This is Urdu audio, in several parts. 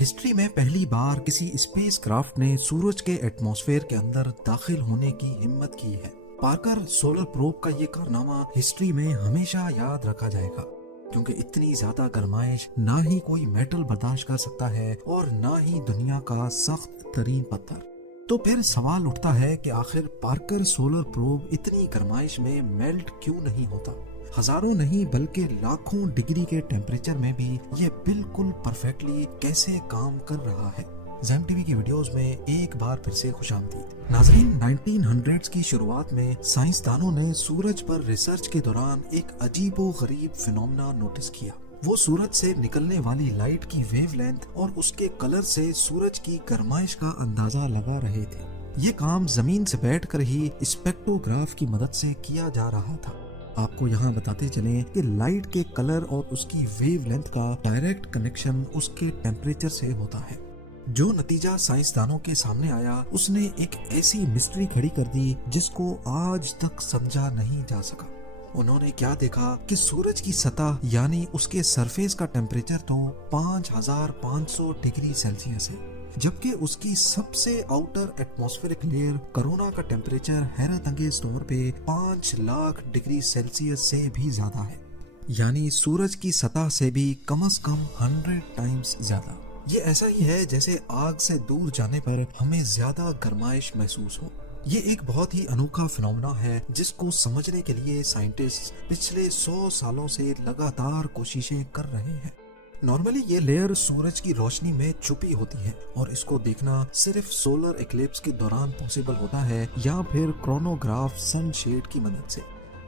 ہسٹری میں پہلی بار کسی اسپیس کرافٹ نے سورج کے ایٹماسفیئر کے اندر داخل ہونے کی ہمت کی ہے۔ پارکر سولر پروب کا یہ کارنامہ ہسٹری میں ہمیشہ یاد رکھا جائے گا، کیونکہ اتنی زیادہ گرمائش نہ ہی کوئی میٹل برداشت کر سکتا ہے اور نہ ہی دنیا کا سخت ترین پتھر۔ تو پھر سوال اٹھتا ہے کہ آخر پارکر سولر پروب اتنی گرمائش میں میلٹ کیوں نہیں ہوتا؟ ہزاروں نہیں بلکہ لاکھوں ڈگری کے ٹیمپریچر میں بھی یہ بالکل پرفیکٹلی کیسے کام کر رہا ہے؟ زیم ٹی وی کی ویڈیوز میں ایک بار پھر سے خوش آمدید۔ ناظرین، 1900 کی شروعات میں سائنسدانوں نے سورج پر ریسرچ کے دوران ایک عجیب و غریب فینومنا نوٹس کیا۔ وہ سورج سے نکلنے والی لائٹ کی ویو لینتھ اور اس کے کلر سے سورج کی گرمائش کا اندازہ لگا رہے تھے۔ یہ کام زمین سے بیٹھ کر ہی اسپیکٹروگراف کی مدد سے کیا جا رہا تھا۔ آپ کو یہاں بتاتے چلیں کہ لائٹ کے کلر اور اس کی ویو لینتھ کا ڈائریکٹ کنیکشن اس کے ٹیمپریچر سے ہوتا ہے۔ جو نتیجہ سائنسدانوں کے سامنے آیا اس نے ایک ایسی مسٹری کھڑی کر دی جس کو آج تک سمجھا نہیں جا سکا۔ انہوں نے کیا دیکھا کہ سورج کی سطح یعنی اس کے سرفیس کا ٹیمپریچر تو 5500 ڈگری سیلسیس ہے، جبکہ اس کی سب سے آؤٹر ایٹماسفیرک لیئر کرونا کا ٹیمپریچر حیرت انگیز طور پہ 5 لاکھ ڈگری سیلسیس سے بھی زیادہ ہے، یعنی سورج کی سطح سے بھی کم از کم 100 ٹائمز زیادہ۔ یہ ایسا ہی ہے جیسے آگ سے دور جانے پر ہمیں زیادہ گرمائش محسوس ہو۔ یہ ایک بہت ہی انوکھا فینومنا ہے جس کو سمجھنے کے لیے سائنٹسٹ پچھلے 100 سالوں سے لگاتار کوششیں کر رہے ہیں۔ نارملی یہ لیئر سورج کی روشنی میں چھپی ہوتی ہے اور اس کو دیکھنا صرف سولر ایکلپس کے دوران پاسبل ہوتا ہے یا پھر کرونوگراف سن شیڈ کی مدد سے۔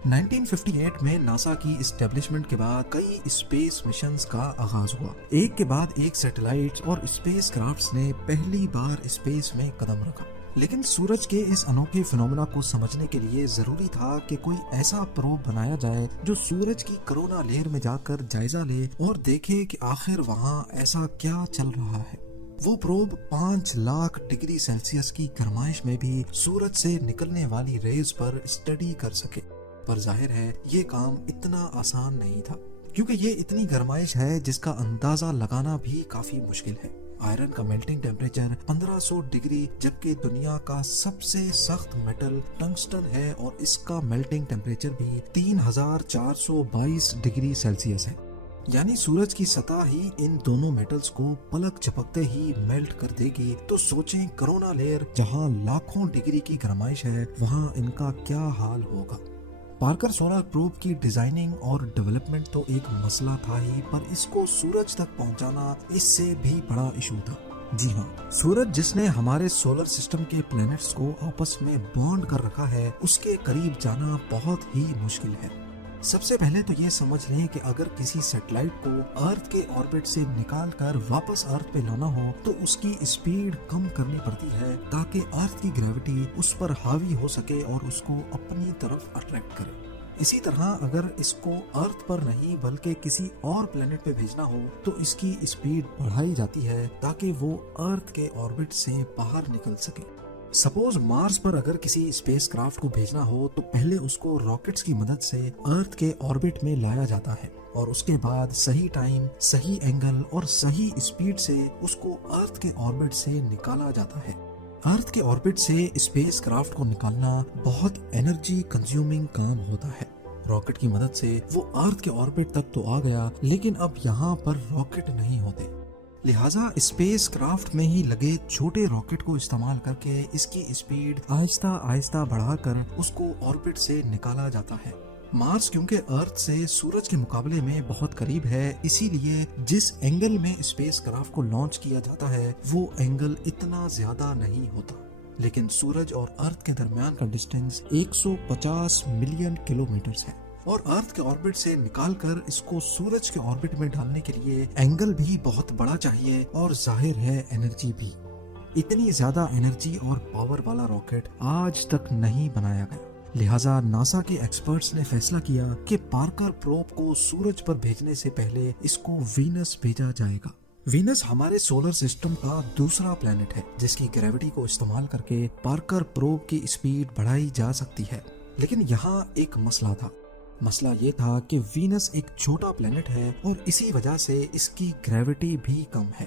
1958 میں ناسا کی اسٹیبلشمنٹ کے بعد کئی اسپیس مشنز کا آغاز ہوا۔ ایک کے بعد ایک سیٹلائٹس اور اسپیس کرافٹس نے پہلی بار اسپیس میں قدم رکھا، لیکن سورج کے اس انوکھے فینومنا کو سمجھنے کے لیے ضروری تھا کہ کوئی ایسا پروب بنایا جائے جو سورج کی کرونا لیئر میں جا کر جائزہ لے اور دیکھے کہ آخر وہاں ایسا کیا چل رہا ہے۔ وہ پروب 5 لاکھ ڈگری سیلسیس کی گرمائش میں بھی سورج سے نکلنے والی ریز پر اسٹڈی کر سکے، پر ظاہر ہے یہ کام اتنا آسان نہیں تھا، کیونکہ یہ اتنی گرمائش ہے جس کا اندازہ لگانا بھی کافی مشکل ہے۔ آئرن کا میلٹنگ ٹیمپریچر 1500 ڈگری جبکہ دنیا کا سب سے سخت میٹل ٹنگسٹن ہے اور اس کا میلٹنگ ٹیمپریچر بھی 3422 ڈگری سیلسیس ہے، یعنی سورج کی سطح ہی ان دونوں میٹلز کو پلک جھپکتے ہی میلٹ کر دے گی۔ تو سوچیں کرونا لیئر جہاں لاکھوں ڈگری کی گرمائش ہے وہاں ان کا کیا حال ہوگا۔ پارکر سولر پروب کی ڈیزائننگ اور ڈیولپمنٹ تو ایک مسئلہ تھا ہی، پر اس کو سورج تک پہنچانا اس سے بھی بڑا ایشو تھا۔ جی ہاں، سورج جس نے ہمارے سولر سسٹم کے پلینٹس کو آپس میں بانڈ کر رکھا ہے، اس کے قریب جانا بہت ہی مشکل ہے۔ سب سے پہلے تو یہ سمجھ لیں کہ اگر کسی سیٹلائٹ کو ارتھ کے آربٹ سے نکال کر واپس ارتھ پہ لانا ہو تو اس کی اسپیڈ کم کرنی پڑتی ہے تاکہ ارتھ کی گریوٹی اس پر حاوی ہو سکے اور اس کو اپنی طرف اٹریکٹ کرے۔ اسی طرح اگر اس کو ارتھ پر نہیں بلکہ کسی اور پلینٹ پہ بھیجنا ہو تو اس کی اسپیڈ بڑھائی جاتی ہے تاکہ وہ ارتھ کے آربٹ سے باہر نکل سکے۔ سپوز مارس پر اگر کسی اسپیس کرافٹ کو بھیجنا ہو تو پہلے اس کو راکٹس کی مدد سے ارتھ کے آربٹ میں لایا جاتا ہے اور اس کے بعد صحیح ٹائم، صحیح اینگل اور صحیح اسپیڈ سے اس کو ارتھ کے آربٹ سے نکالا جاتا ہے۔ ارتھ کے آربٹ سے اسپیس کرافٹ کو نکالنا بہت انرجی کنزیومنگ کام ہوتا ہے۔ راکٹ کی مدد سے وہ ارتھ کے آربٹ تک تو آ گیا، لیکن اب یہاں پر راکٹ نہیں ہوتے، لہٰذا اسپیس کرافٹ میں ہی لگے چھوٹے راکٹ کو استعمال کر کے اس کی اسپیڈ آہستہ آہستہ بڑھا کر اس کو آربٹ سے نکالا جاتا ہے۔ مارس کیونکہ ارتھ سے سورج کے مقابلے میں بہت قریب ہے، اسی لیے جس اینگل میں اسپیس کرافٹ کو لانچ کیا جاتا ہے وہ اینگل اتنا زیادہ نہیں ہوتا، لیکن سورج اور ارتھ کے درمیان کا ڈسٹینس 150 ملین کلومیٹرز ہے اور ارتھ کے آربٹ سے نکال کر اس کو سورج کے آربٹ میں ڈالنے کے لیے اینگل بھی بہت بڑا چاہیے اور ظاہر ہے انرجی بھی۔ اتنی زیادہ انرجی اور پاور والا راکٹ آج تک نہیں بنایا گیا، لہٰذا ناسا کے ایکسپرٹس نے فیصلہ کیا کہ پارکر پروب کو سورج پر بھیجنے سے پہلے اس کو وینس بھیجا جائے گا۔ وینس ہمارے سولر سسٹم کا دوسرا پلینٹ ہے جس کی گریوٹی کو استعمال کر کے پارکر پروب کی اسپیڈ بڑھائی جا سکتی ہے، لیکن یہاں ایک مسئلہ تھا۔ مسئلہ یہ تھا کہ وینس ایک چھوٹا پلینٹ ہے اور اسی وجہ سے اس کی گریوٹی بھی کم ہے،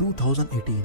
2018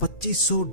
2500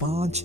5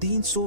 300